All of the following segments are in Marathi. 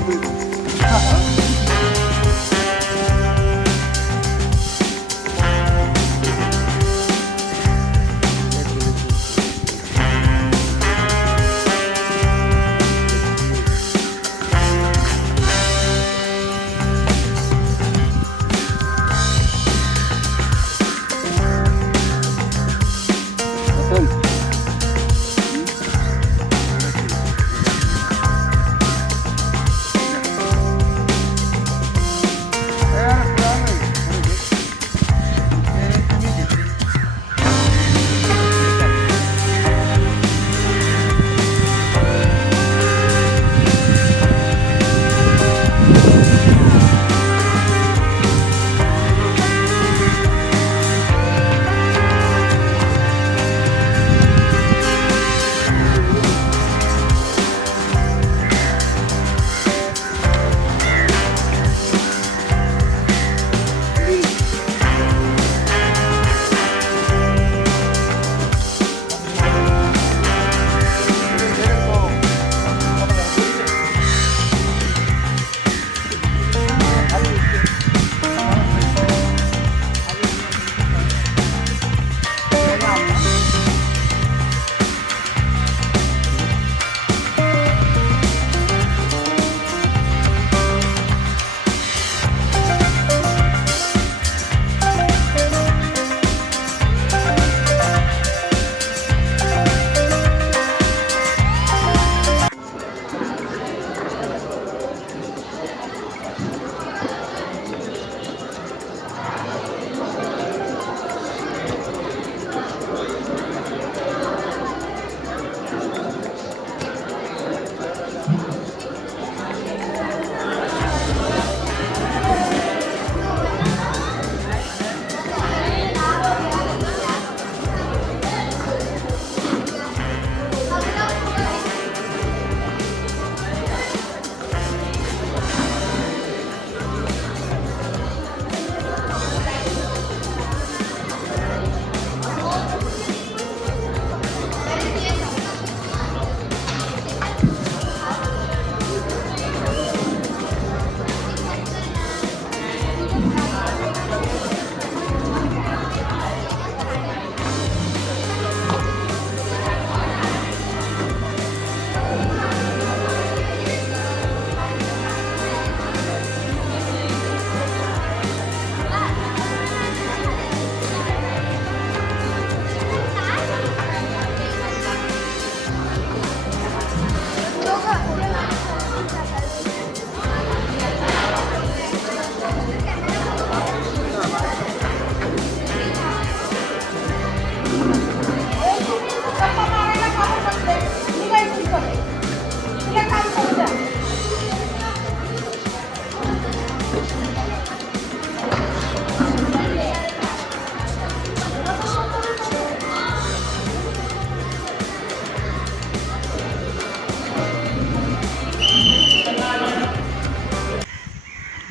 I'll be.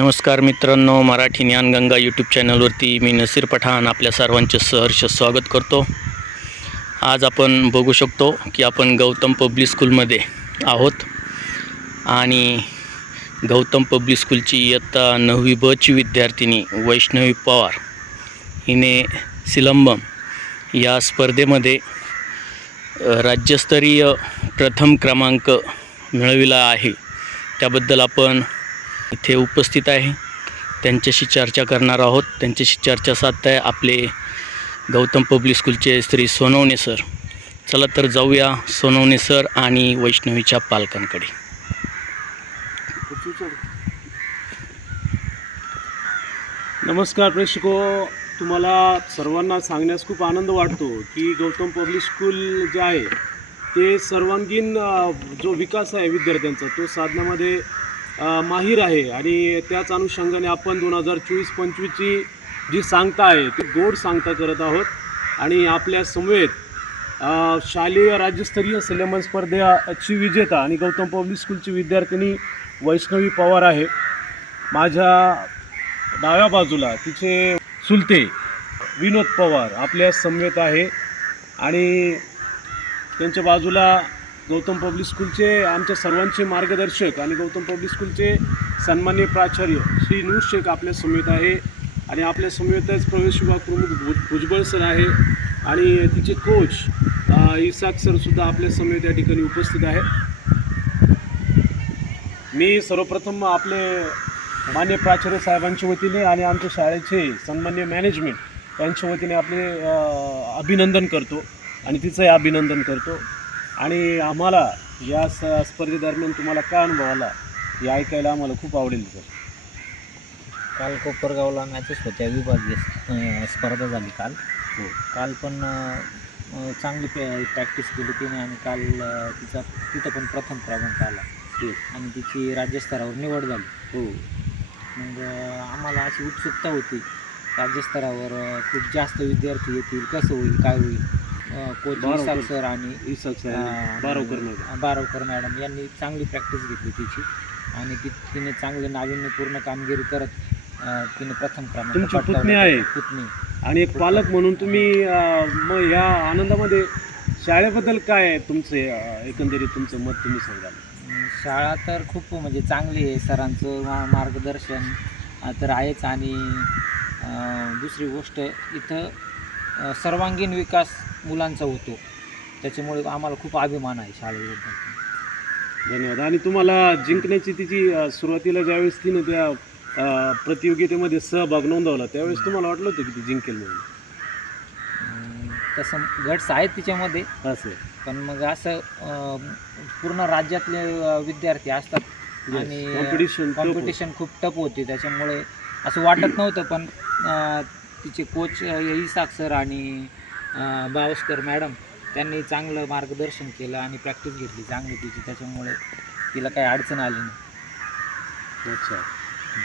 नमस्कार मित्रांनो मराठी ज्ञानगंगा यूट्यूब चॅनलवरती मी नसीर पठाण आपल्या सर्वांचे सहर्ष स्वागत करतो. आज आपण बघू शकतो की आपण गौतम पब्लिक स्कूलमध्ये आहोत आणि गौतम पब्लिक स्कूलची इयत्ता नववी बची विद्यार्थिनी वैष्णवी पवार हिने सिलंबम या स्पर्धेमध्ये राज्यस्तरीय प्रथम क्रमांक मिळविला आहे. त्याबद्दल आपण इथे उपस्थित आहे. त्यांच्याशी चर्चा करणार आहोत. त्यांच्याशी चर्चा साधत आहे आपले गौतम पब्लिक स्कूलचे श्री सोनवणे सर. चला तर जाऊया सोनवणे सर आणि वैष्णवीच्या पालकांकडे. नमस्कार प्रेक्षको तुम्हाला सर्वांना सांगण्यास खूप आनंद वाटतो की गौतम पब्लिक स्कूल जे आहे ते सर्वांगीण जो विकास आहे विद्यार्थ्यांचा तो साधण्यामध्ये माहीर आहे. आणि त्याच अनुषंगाने आपण दोन हजार चोवीस पंचवीसची जी सांगता आहे ती गोड सांगता करत आहोत. आणि आपल्या समवेत शालेय राज्यस्तरीय सिलेमन स्पर्धेची विजेता आणि गौतम पब्लिक स्कूलची विद्यार्थिनी वैष्णवी पवार आहे. माझ्या डाव्या बाजूला तिचे चुलते विनोद पवार आपल्या समवेत आहे. आणि त्यांच्या बाजूला गौतम पब्लिक स्कूलचे आमच्या सर्वांचे मार्गदर्शक आणि गौतम पब्लिक स्कूलचे सन्मान्य प्राचार्य श्री नूर शेख आपल्या समेत आहे. आणि आपल्या समेतच प्रवेश विभाग प्रमुख भुज भुजबळ सर आहे. आणि तिचे कोच इसाक सरसुद्धा आपल्या समेत या ठिकाणी उपस्थित आहे. मी सर्वप्रथम आपले मान्य प्राचार्य साहेबांच्या वतीने आणि आमच्या शाळेचे सन्मान्य मॅनेजमेंट यांच्या वतीने आपले अभिनंदन करतो. आणि तिचंही अभिनंदन करतो. आणि आम्हाला या स स्पर्धेदरम्यान तुम्हाला काय अनुभव आला हे ऐकायला आम्हाला खूप आवडेल सर. काल कोपरगावला मॅचेस होत्या विभागीय अं, स्पर्धा झाली काल. हो. काल पण अं, अं, चांगली प्रॅक्टिस केली तिने आणि काल अं, तिचा तिथं पण प्रथम क्रमांक आला. Yes. आणि तिची राज्यस्तरावर निवड झाली. हो. मग अं, आम्हाला अशी उत्सुकता होती. राज्यस्तरावर अं, खूप जास्त विद्यार्थी येतील कसं होईल काय होईल? कोच सर आणि इसाक साहेब बारावकर मॅडम. बारावकर मॅडम यांनी चांगली प्रॅक्टिस घेतली तिची. आणि ती तिने चांगले नाविन्यपूर्ण कामगिरी करत तिने प्रथम क्रमांक तुमची पटकावला. पुतणी आहे? पुतणी. आणि एक पालक म्हणून तुम्ही अ, मग ह्या आनंदामध्ये शाळेबद्दल काय आहे तुमचे अ, एकंदरीत तुमचं मत तुम्ही सांगाल? अं, शाळा तर खूप म्हणजे चांगली आहे सरांचं मा मार्गदर्शन अं, तर आहेच. आणि अं, दुसरी गोष्ट इथं अं, सर्वांगीण विकास मुलांचा होतो. त्याच्यामुळे आम्हाला खूप अभिमान आहे शाळेबद्दल. धन्यवाद. आणि तुम्हाला जिंकण्याची तिची अ, सुरुवातीला ज्यावेळेस तिने त्या अ, प्रतियोगितेमध्ये सहभाग नोंदवला त्यावेळेस तुम्हाला वाटलं होतं की ती जिंकेल म्हणून? अं, तसं गट्स आहेत तिच्यामध्ये. असं. पण मग असं अं, पूर्ण राज्यातले अं, विद्यार्थी असतात. आणि कॉम्पिटिशन कॉम्पिटिशन खूप टफ होती. त्याच्यामुळे असं वाटत नव्हतं पण अं, तिचे कोच इसाक सर आणि बावस्कर मॅडम त्यांनी चांगलं मार्गदर्शन केलं आणि प्रॅक्टिस घेतली चांगली तिची त्याच्यामुळे तिला काही अडचण आली नाही. अच्छा.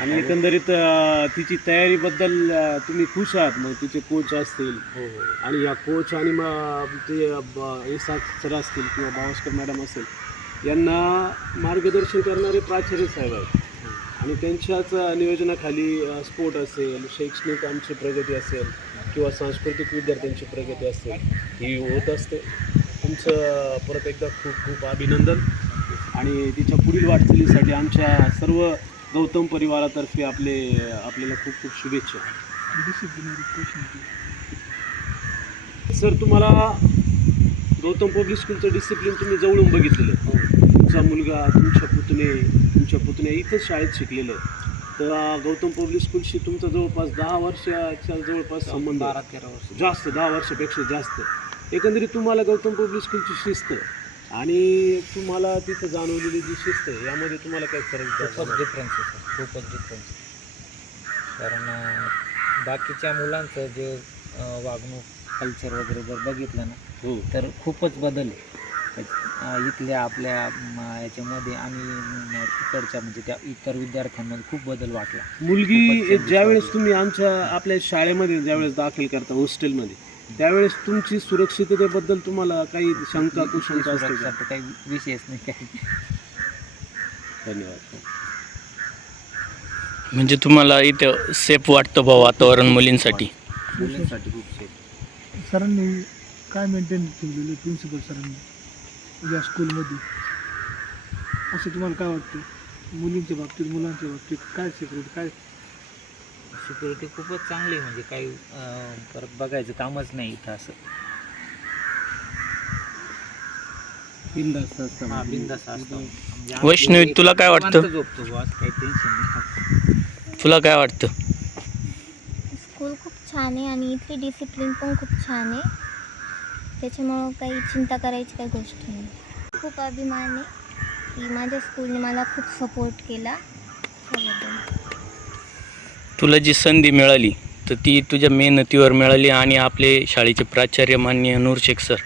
आणि एकंदरीत तिची तयारीबद्दल तुम्ही खुश आहात? मग तिचे कोच असतील हो हो. आणि या कोच आणि मग ते सर असतील किंवा बावस्कर मॅडम असेल यांना मार्गदर्शन करणारे प्राचार्य साहेब आहेत. आणि त्यांच्याच नियोजनाखाली स्पोर्ट असेल शैक्षणिक आमची प्रगती असेल किंवा सांस्कृतिक विद्यार्थ्यांची प्रगती असते ही होत असते. तुमचं परत एकदा खूप खूप अभिनंदन. आणि तिच्या पुढील वाटचालीसाठी आमच्या सर्व गौतम परिवारातर्फे आपले आपल्याला खूप खूप शुभेच्छा. सर तुम्हाला गौतम पब्लिक स्कूलचं डिसिप्लिन तुम्ही जवळून बघितलेलं. तुमचा मुलगा तुमच्या पुतणे तुमच्या पुतण्या इथंच शाळेत शिकलेलं. आहे तर गौतम पब्लिक स्कूलशी तुमचा जवळपास दहा वर्षाच्या जवळपास संबंध. बारा तेरा वर्ष. जास्त दहा वर्षापेक्षा जास्त. एकंदरीत तुम्हाला गौतम पब्लिक स्कूलची शिस्त आणि तुम्हाला तिथं जाणवलेली जी शिस्त आहे यामध्ये तुम्हाला काय फरक खूपच? डिफरन्स आहे सर खूपच डिफरन्स कारण बाकीच्या मुलांचं जे वागणूक कल्चर वगैरे जर बघितलं ना हो. तर खूपच बदल आहे. इथल्या आपल्या याच्यामध्ये आणि तिकडच्या म्हणजे त्या इतर विद्यार्थ्यांमध्ये खूप बदल वाटला. मुलगी ज्यावेळेस. तुम्ही आमच्या आपल्या शाळेमध्ये ज्यावेळेस दाखल करता हॉस्टेलमध्ये त्यावेळेस तुमची सुरक्षिततेबद्दल तुम्हाला काही शंका कुशंका असते काही विषयच नाही काही. धन्यवाद. म्हणजे तुम्हाला इथं सेफ वाटतं बा वातावरण मुलींसाठी? मुलींसाठी खूप safe. सरांनी काय मेंटेन ठेवलेलं प्रिन्सिपल सरांनी? या स्कूलमध्ये असं तुम्हाला काय वाटतं? मुलींच्या बाबतीत मुलांच्या बाबतीत काय सिक्रेट काय? सिक्युरिटी खूपच चांगली आहे म्हणजे काही परत बघायचं कामच नाही इथं असं. असतं. हा असतो. म्हणजे आम्ही वैष्णवी, तुला काय वाटतं? झोपतो काही टेन्शन नाही. तुला काय वाटतं? स्कूल खूप छान आहे आणि इथली डिसिप्लिन पण खूप छान आहे. त्याच्यामुळं काही चिंता करायची काही गोष्ट नाही. खूप अभिमान आहे की माझ्या स्कूलने मला खूप सपोर्ट केला त्याबद्दल तुला जी संधी मिळाली तर ती तुझ्या मेहनतीवर मिळाली आणि आपले शाळेचे प्राचार्य मान्य नूर शेख सर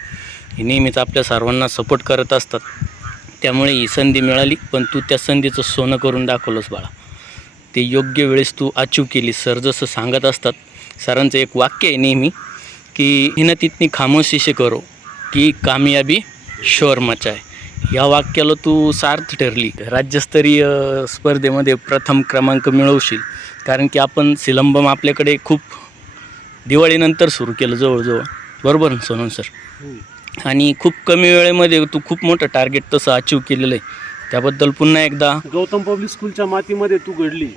हे नेहमीच आपल्या सर्वांना सपोर्ट करत असतात. त्यामुळे ही संधी मिळाली पण तू त्या संधीचं सोनं करून दाखवलंस बाळा. ते योग्य वेळेस तू अचीव केली सर जसं सांगत असतात. सरांचं एक वाक्य आहे नेहमी की हिनं तिथनी खामोशीशी करो की कामयाबी शोर मचाय या वाक्याला तू सार्थ ठरली. राज्यस्तरीय स्पर्धेमध्ये प्रथम क्रमांक मिळवशील. कारण की आपण सिलंबम आपल्याकडे खूप दिवाळीनंतर सुरू केलं जवळजवळ. बरोबर ना सोनून सर? आणि खूप कमी वेळेमध्ये तू खूप मोठं टार्गेट तसं अचीव केलेलं आहे. त्याबद्दल पुन्हा एकदा गौतम पब्लिक स्कूलच्या मातीमध्ये तू घडली.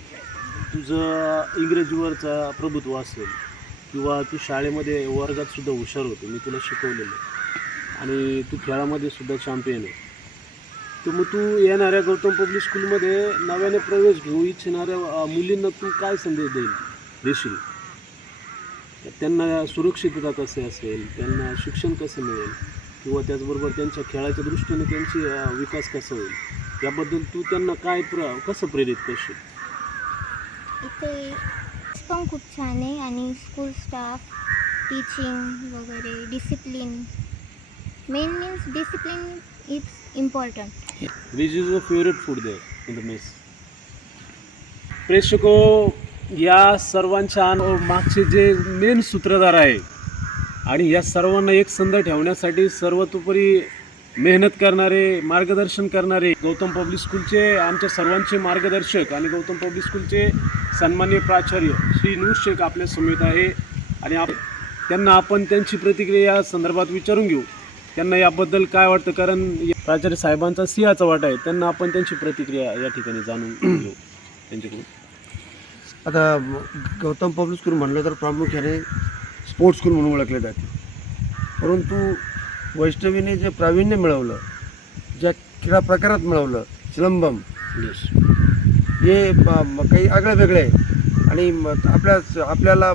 तुझं इंग्रजीवरचा प्रभुत्व असेल. किंवा तू शाळेमध्ये वर्गात सुद्धा हुशार होते मी तुला शिकवलेलं. आणि तू खेळामध्ये सुद्धा चॅम्पियन आहे. तर मग तू येणाऱ्या गौतम पब्लिक स्कूलमध्ये नव्याने प्रवेश घेऊ इच्छिणाऱ्या मुलींना तू काय संदेश देईल देशील? त्यांना सुरक्षितता कसे असेल त्यांना शिक्षण कसं मिळेल किंवा त्याचबरोबर त्यांच्या खेळाच्या दृष्टीने त्यांची विकास कसा होईल याबद्दल तू त्यांना काय प्र कसं प्रेरित करशील? पण खूप छान आहे. आणि स्कूल स्टाफ टीचिंग वगैरे discipline main means discipline is important which is a favourite food there in the mess प्रेक्षको या सर्वांच्या मागचे जे मेन सूत्रधार आहे आणि या सर्वांना एक संध ठेवण्यासाठी सर्वतोपरी मेहनत करणारे मार्गदर्शन करणारे गौतम पब्लिक स्कूलचे आमच्या सर्वांचे मार्गदर्शक आणि गौतम पब्लिक स्कूलचे सन्मान्य प्राचार्य श्री नूर शेख आपल्या समेत आहे. आणि आप त्यांना आपण त्यांची प्रतिक्रिया या संदर्भात विचारून घेऊ. त्यांना याबद्दल काय वाटतं? कारण प्राचार्य साहेबांचा सिंहाचा वाटा आहे. त्यांना आपण त्यांची प्रतिक्रिया या ठिकाणी जाणून घेऊ. त्यांच्याकडून. आता गौतम पब्लिक स्कूल म्हणलं तर प्रामुख्याने स्पोर्ट्स स्कूल म्हणून ओळखले जाते. परंतु वैष्णवीने जे प्रावीण्य मिळवलं ज्या क्रीडा प्रकारात मिळवलं सिलंबम हे काही आगळं वेगळं आहे. आणि आपल्या आपल्याला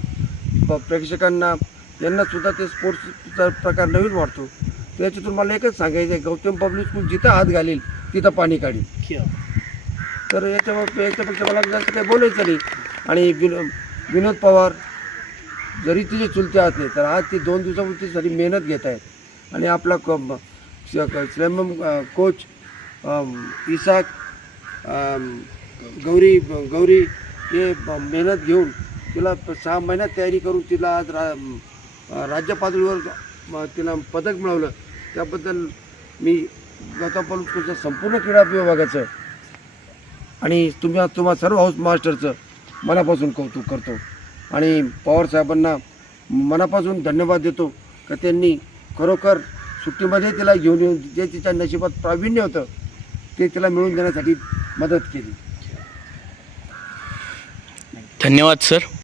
प्रेक्षकांना यांनासुद्धा ते स्पोर्ट्सचा प्रकार नवीन वाटतो. तर याच्यातून मला एकच सांगायचं आहे गौतम पब्लिक स्कूल जिथं हात घालील तिथं पाणी काढील. तर याच्यावर याच्यापेक्षा मला जास्त काही बोलायचं नाही. आणि विनो विनोद पवार जरी तिचे चुलते असले तर आज ते दोन दिवसापूर्वी मेहनत घेत आहेत. आणि आपला स्लॅम कोच इसाक गौरी गौरी हे मेहनत घेऊन तिला सहा महिन्यात तयारी करून तिला आज रा राज्य पातळीवर म- तिला पदक मिळवलं. त्याबद्दल मी गौतम पब्लिक संपूर्ण क्रीडा विभागाचं आणि तुम्ही तुम्हा सर्व हाऊस मास्टरचं मनापासून कौतुक करतो. आणि पवार साहेबांना मनापासून धन्यवाद देतो का त्यांनी खरोखर सुट्टीमध्ये तिला घेऊन येऊन जे तिच्या नशिबात प्रावीण्य होतं ते तिला मिळवून देण्यासाठी मदत केली. धन्यवाद सर.